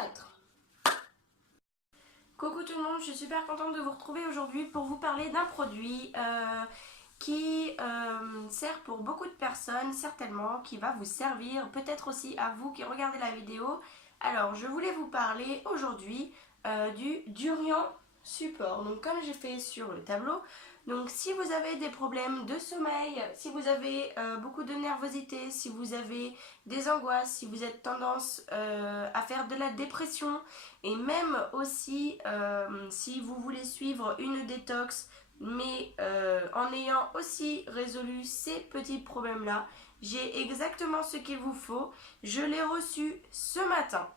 4. Coucou tout le monde, je suis super contente de vous retrouver aujourd'hui pour vous parler d'un produit qui sert pour beaucoup de personnes, certainement, qui va vous servir peut-être aussi à vous qui regardez la vidéo. Alors, je voulais vous parler aujourd'hui du Durian Support. Donc, comme j'ai fait sur le tableau, donc si vous avez des problèmes de sommeil, si vous avez beaucoup de nervosité, si vous avez des angoisses, si vous êtes tendance à faire de la dépression, et même aussi si vous voulez suivre une détox, mais en ayant aussi résolu ces petits problèmes-là, j'ai exactement ce qu'il vous faut. Je l'ai reçu ce matin.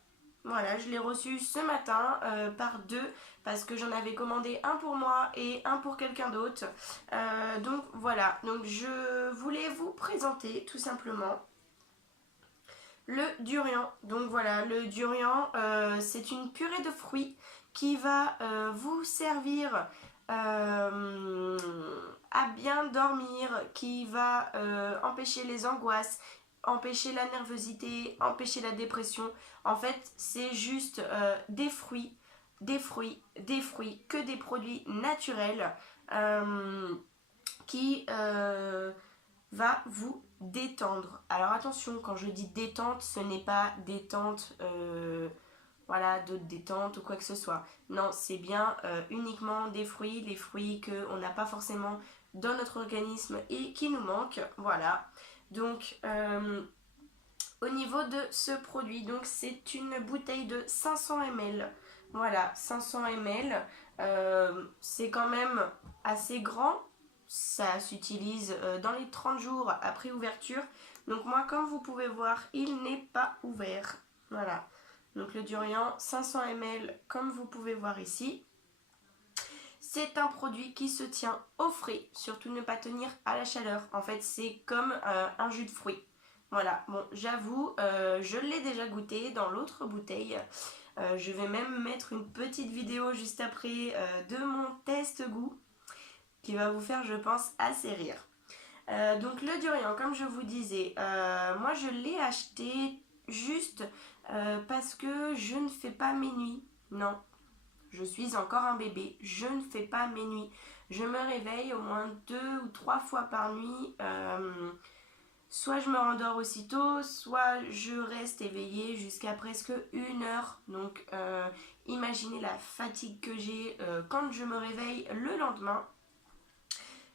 Voilà, je l'ai reçu ce matin par deux parce que j'en avais commandé un pour moi et un pour quelqu'un d'autre. Donc voilà, donc je voulais vous présenter tout simplement le durian. Donc voilà, le durian, c'est une purée de fruits qui va vous servir à bien dormir, qui va empêcher les angoisses, empêcher la nervosité, empêcher la dépression. En fait, c'est juste des fruits, que des produits naturels qui va vous détendre. Alors attention, quand je dis détente, ce n'est pas détente voilà, de détente ou quoi que ce soit. Non, c'est bien uniquement des fruits, les fruits qu'on n'a pas forcément dans notre organisme et qui nous manquent. Voilà. Donc au niveau de ce produit, donc c'est une bouteille de 500 ml. Voilà, 500 ml. C'est quand même assez grand. Ça s'utilise dans les 30 jours après ouverture. Donc moi, comme vous pouvez voir, il n'est pas ouvert. Voilà. Donc le durian, 500 ml, comme vous pouvez voir ici. C'est un produit qui se tient au frais. Surtout ne pas tenir à la chaleur. En fait, c'est comme un jus de fruits. Voilà. Bon, j'avoue, je l'ai déjà goûté dans l'autre bouteille. Je vais même mettre une petite vidéo juste après de mon test goût, qui va vous faire, je pense, assez rire. Donc le durian, comme je vous disais, moi je l'ai acheté juste parce que je ne fais pas mes nuits. Non, je suis encore un bébé, je ne fais pas mes nuits. Je me réveille au moins 2 ou 3 fois par nuit. Soit je me rendors aussitôt, soit je reste éveillée jusqu'à presque 1 heure. Donc imaginez la fatigue que j'ai quand je me réveille le lendemain.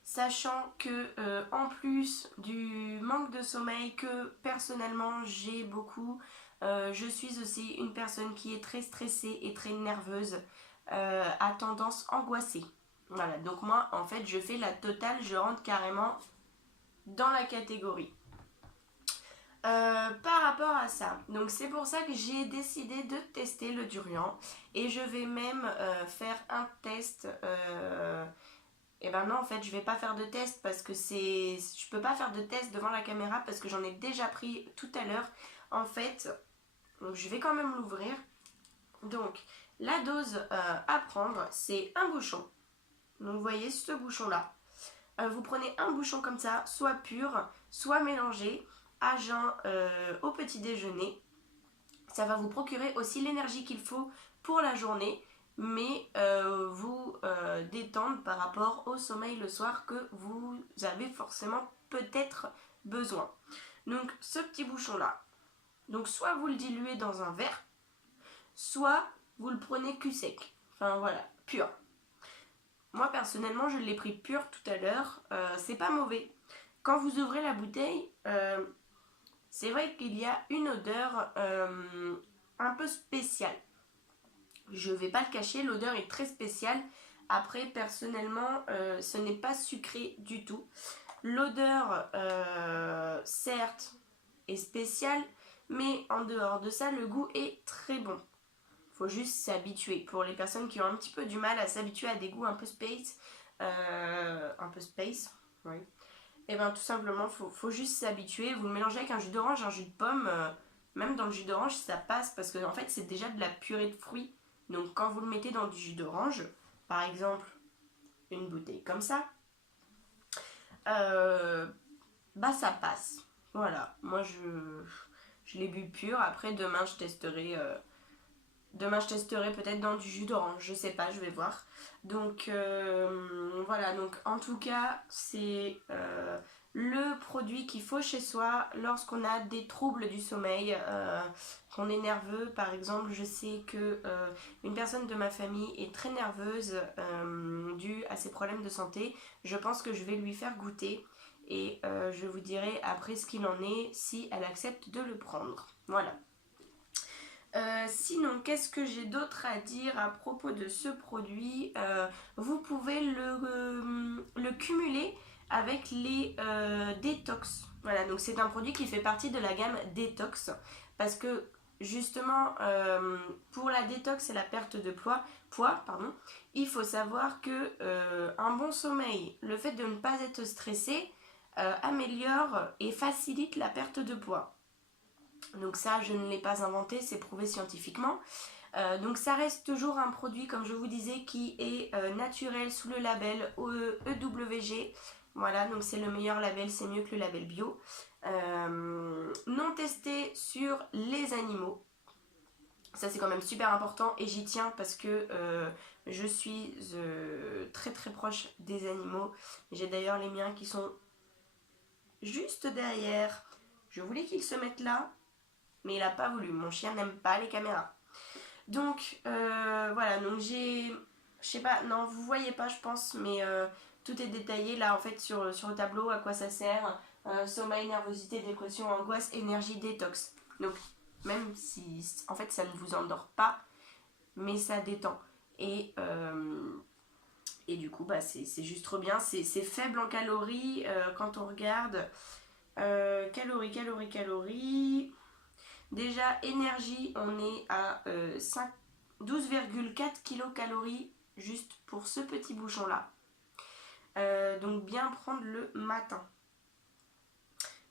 Sachant que en plus du manque de sommeil que personnellement j'ai beaucoup, je suis aussi une personne qui est très stressée et très nerveuse, à tendance angoissée. Voilà, donc moi en fait je fais la totale, je rentre carrément dans la catégorie. Par rapport à ça, donc c'est pour ça que j'ai décidé de tester le durian et je vais même faire un test. Et ben non, en fait je vais pas faire de test parce que je peux pas faire de test devant la caméra parce que j'en ai déjà pris tout à l'heure. En fait, donc je vais quand même l'ouvrir. Donc la dose à prendre, c'est un bouchon. Donc vous voyez ce bouchon là, vous prenez un bouchon comme ça, soit pur, soit mélangé à jeun au petit déjeuner. Ça va vous procurer aussi l'énergie qu'il faut pour la journée, mais vous détendre par rapport au sommeil le soir que vous avez forcément peut-être besoin. Donc ce petit bouchon là, donc soit vous le diluez dans un verre, soit vous le prenez cul sec, enfin voilà, pur. Moi personnellement je l'ai pris pur tout à l'heure, c'est pas mauvais. Quand vous ouvrez la bouteille, c'est vrai qu'il y a une odeur un peu spéciale. Je vais pas le cacher, l'odeur est très spéciale. Après, personnellement, ce n'est pas sucré du tout. L'odeur, certes, est spéciale, mais en dehors de ça, le goût est très bon. Faut juste s'habituer. Pour les personnes qui ont un petit peu du mal à s'habituer à des goûts un peu oui. Et bien tout simplement, faut juste s'habituer. Vous le mélangez avec un jus d'orange, un jus de pomme. Même dans le jus d'orange, ça passe parce que en fait, c'est déjà de la purée de fruits. Donc quand vous le mettez dans du jus d'orange, par exemple une bouteille comme ça, bah ça passe. Voilà, moi je l'ai bu pur. Après demain je testerai Demain, je testerai peut-être dans du jus d'orange, je sais pas, je vais voir. Donc voilà, donc en tout cas, c'est le produit qu'il faut chez soi lorsqu'on a des troubles du sommeil, qu'on est nerveux. Par exemple, je sais que une personne de ma famille est très nerveuse due à ses problèmes de santé. Je pense que je vais lui faire goûter et je vous dirai après ce qu'il en est si elle accepte de le prendre. Voilà. Sinon, qu'est-ce que j'ai d'autre à dire à propos de ce produit? Vous pouvez le cumuler avec les détox. Voilà, donc c'est un produit qui fait partie de la gamme détox parce que justement pour la détox et la perte de poids, pardon, il faut savoir que un bon sommeil, le fait de ne pas être stressé, améliore et facilite la perte de poids. Donc ça, je ne l'ai pas inventé, c'est prouvé scientifiquement. Donc ça reste toujours un produit, comme je vous disais, qui est naturel sous le label EWG. Voilà, donc c'est le meilleur label, c'est mieux que le label bio. Non testé sur les animaux. Ça c'est quand même super important et j'y tiens parce que je suis très très proche des animaux. J'ai d'ailleurs les miens qui sont juste derrière. Je voulais qu'ils se mettent là, mais il n'a pas voulu. Mon chien n'aime pas les caméras. Donc voilà, donc j'ai, je sais pas, non vous voyez pas je pense, mais tout est détaillé là en fait sur le tableau, à quoi ça sert, sommeil, nervosité, dépression, angoisse, énergie, détox. Donc même si en fait ça ne vous endort pas, mais ça détend. Et du coup bah, c'est juste trop bien, c'est faible en calories quand on regarde. Calories. Déjà, énergie, on est à 12,4 kilocalories juste pour ce petit bouchon-là. Donc bien prendre le matin.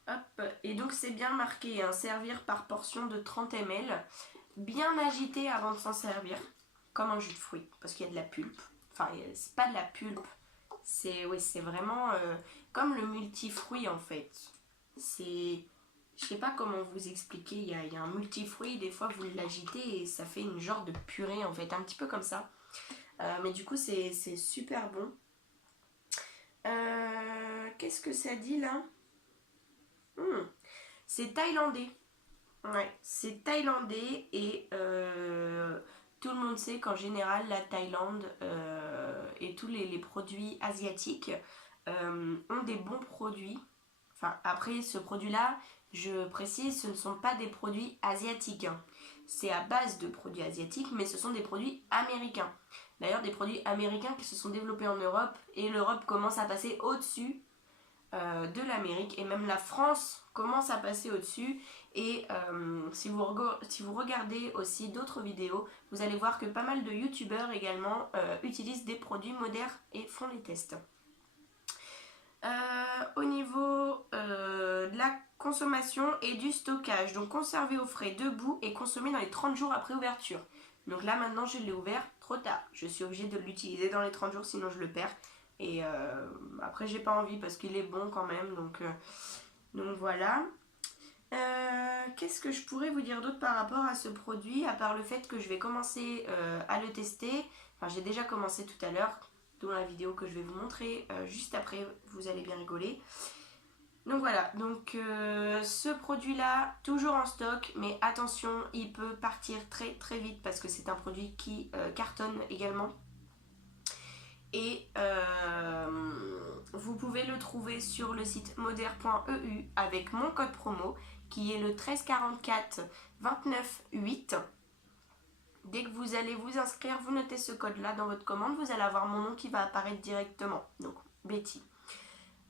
Hop, et donc c'est bien marqué, hein, servir par portion de 30 ml. Bien agité avant de s'en servir, comme un jus de fruits, parce qu'il y a de la pulpe. Enfin, c'est pas de la pulpe, c'est vraiment comme le multifruit en fait. C'est... Je sais pas comment vous expliquer, il y a un multifruit, des fois vous l'agitez et ça fait une genre de purée en fait, un petit peu comme ça. Mais du coup c'est super bon. Qu'est-ce que ça dit là? C'est thaïlandais. Ouais, c'est thaïlandais et tout le monde sait qu'en général la Thaïlande et tous les produits asiatiques ont des bons produits. Enfin, après ce produit-là, je précise, ce ne sont pas des produits asiatiques. Hein. C'est à base de produits asiatiques, mais ce sont des produits américains. D'ailleurs, des produits américains qui se sont développés en Europe et l'Europe commence à passer au-dessus de l'Amérique et même la France commence à passer au-dessus. Et si vous regardez aussi d'autres vidéos, vous allez voir que pas mal de youtubeurs également utilisent des produits modernes et font les tests. Au niveau de la consommation et du stockage, donc conservé au frais debout et consommé dans les 30 jours après ouverture. Donc là maintenant je l'ai ouvert trop tard, je suis obligée de l'utiliser dans les 30 jours sinon je le perds. Et après j'ai pas envie parce qu'il est bon quand même, donc voilà. Qu'est-ce que je pourrais vous dire d'autre par rapport à ce produit, à part le fait que je vais commencer à le tester. Enfin j'ai déjà commencé tout à l'heure, dans la vidéo que je vais vous montrer juste après, vous allez bien rigoler. Donc voilà, donc ce produit là, toujours en stock, mais attention, il peut partir très très vite parce que c'est un produit qui cartonne également. Et vous pouvez le trouver sur le site moder.eu avec mon code promo qui est le 1344 29 8. Dès que vous allez vous inscrire, vous notez ce code là dans votre commande, vous allez avoir mon nom qui va apparaître directement, donc Betty.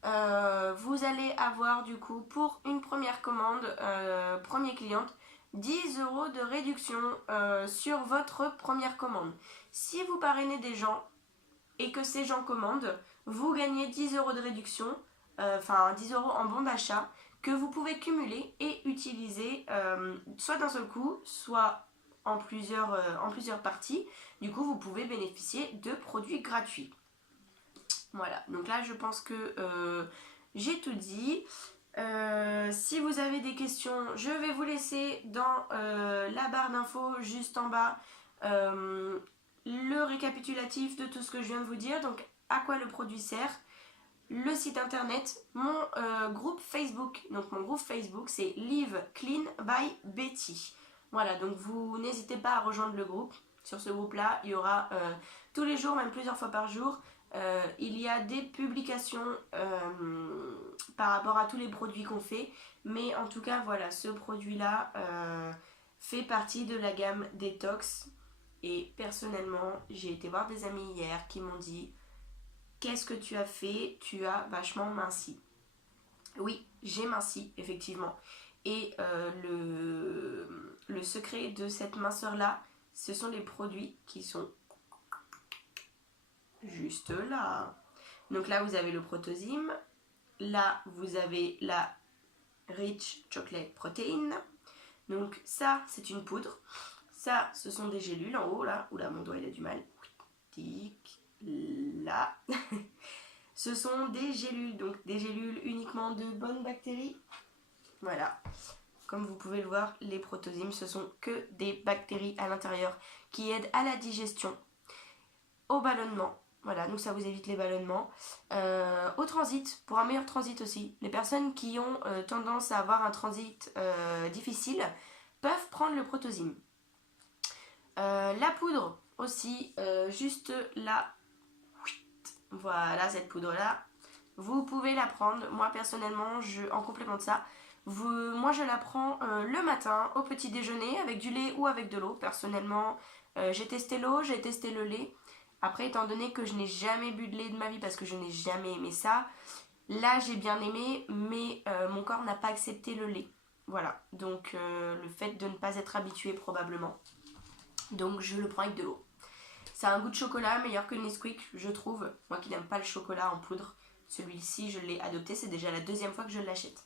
Vous allez avoir du coup pour une première commande, premier cliente, 10 € de réduction sur votre première commande. Si vous parrainez des gens et que ces gens commandent, vous gagnez 10 € de réduction, enfin 10 € en bon d'achat que vous pouvez cumuler et utiliser soit d'un seul coup, soit en plusieurs parties. Du coup, vous pouvez bénéficier de produits gratuits. Voilà, donc là je pense que j'ai tout dit. Si vous avez des questions, je vais vous laisser dans la barre d'infos juste en bas le récapitulatif de tout ce que je viens de vous dire. Donc à quoi le produit sert, le site internet, mon groupe Facebook. Donc mon groupe Facebook c'est Live Clean by Betty. Voilà, donc vous n'hésitez pas à rejoindre le groupe. Sur ce groupe là, il y aura tous les jours, même plusieurs fois par jour, il y a des publications par rapport à tous les produits qu'on fait. Mais en tout cas voilà, ce produit là fait partie de la gamme Detox. Et personnellement, j'ai été voir des amis hier qui m'ont dit: qu'est-ce que tu as fait? Tu as vachement minci. Oui, j'ai minci, effectivement. Et le secret de cette minceur-là, ce sont les produits qui sont juste là. Donc là, vous avez le Protosim. Là, vous avez la Rich Chocolate Protein. Donc ça, c'est une poudre. Ça, ce sont des gélules en haut, là. Oula, mon doigt, il a du mal. Tic, là. Ce sont des gélules, donc des gélules uniquement de bonnes bactéries. Voilà. Comme vous pouvez le voir, les Protosim, ce sont que des bactéries à l'intérieur qui aident à la digestion, au ballonnement. Voilà, donc ça vous évite les ballonnements. Au transit, pour un meilleur transit aussi. Les personnes qui ont tendance à avoir un transit difficile peuvent prendre le Protosim. La poudre aussi, juste là. Voilà, cette poudre-là. Vous pouvez la prendre. Moi, personnellement, en complément de ça, moi, je la prends le matin au petit déjeuner avec du lait ou avec de l'eau. Personnellement, j'ai testé l'eau, j'ai testé le lait. Après, étant donné que je n'ai jamais bu de lait de ma vie parce que je n'ai jamais aimé ça, là, j'ai bien aimé, mais mon corps n'a pas accepté le lait. Voilà, donc le fait de ne pas être habitué probablement. Donc, je le prends avec de l'eau. Ça a un goût de chocolat meilleur que le Nesquik, je trouve. Moi qui n'aime pas le chocolat en poudre, celui-ci, je l'ai adopté. C'est déjà la deuxième fois que je l'achète.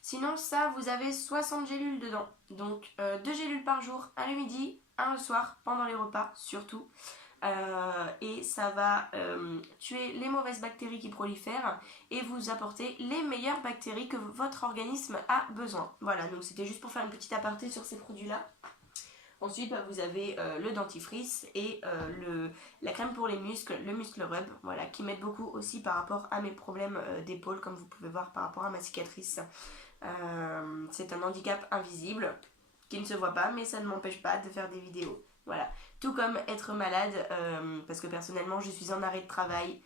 Sinon, ça, vous avez 60 gélules dedans. Donc, 2 gélules par jour, un le midi, un le soir, pendant les repas, surtout. Et ça va tuer les mauvaises bactéries qui prolifèrent et vous apporter les meilleures bactéries que votre organisme a besoin. Voilà, donc c'était juste pour faire une petite aparté sur ces produits-là. Ensuite, vous avez le dentifrice et la crème pour les muscles, le muscle rub, voilà, qui m'aide beaucoup aussi par rapport à mes problèmes d'épaule, comme vous pouvez voir par rapport à ma cicatrice. C'est un handicap invisible qui ne se voit pas, mais ça ne m'empêche pas de faire des vidéos. Voilà, tout comme être malade, parce que personnellement, je suis en arrêt de travail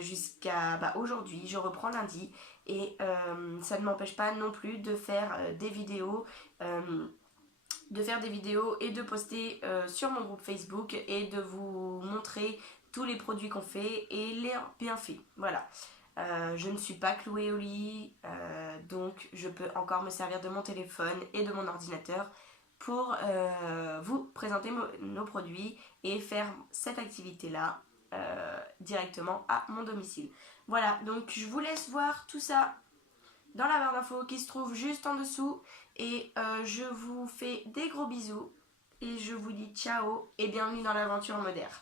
jusqu'à aujourd'hui, je reprends lundi, et ça ne m'empêche pas non plus de faire des vidéos. Et de poster sur mon groupe Facebook et de vous montrer tous les produits qu'on fait et les bienfaits. Voilà. Je ne suis pas clouée au lit, donc je peux encore me servir de mon téléphone et de mon ordinateur pour vous présenter nos produits et faire cette activité-là directement à mon domicile. Voilà, donc je vous laisse voir tout ça dans la barre d'infos qui se trouve juste en dessous. Et je vous fais des gros bisous. Et je vous dis ciao et bienvenue dans l'aventure moderne.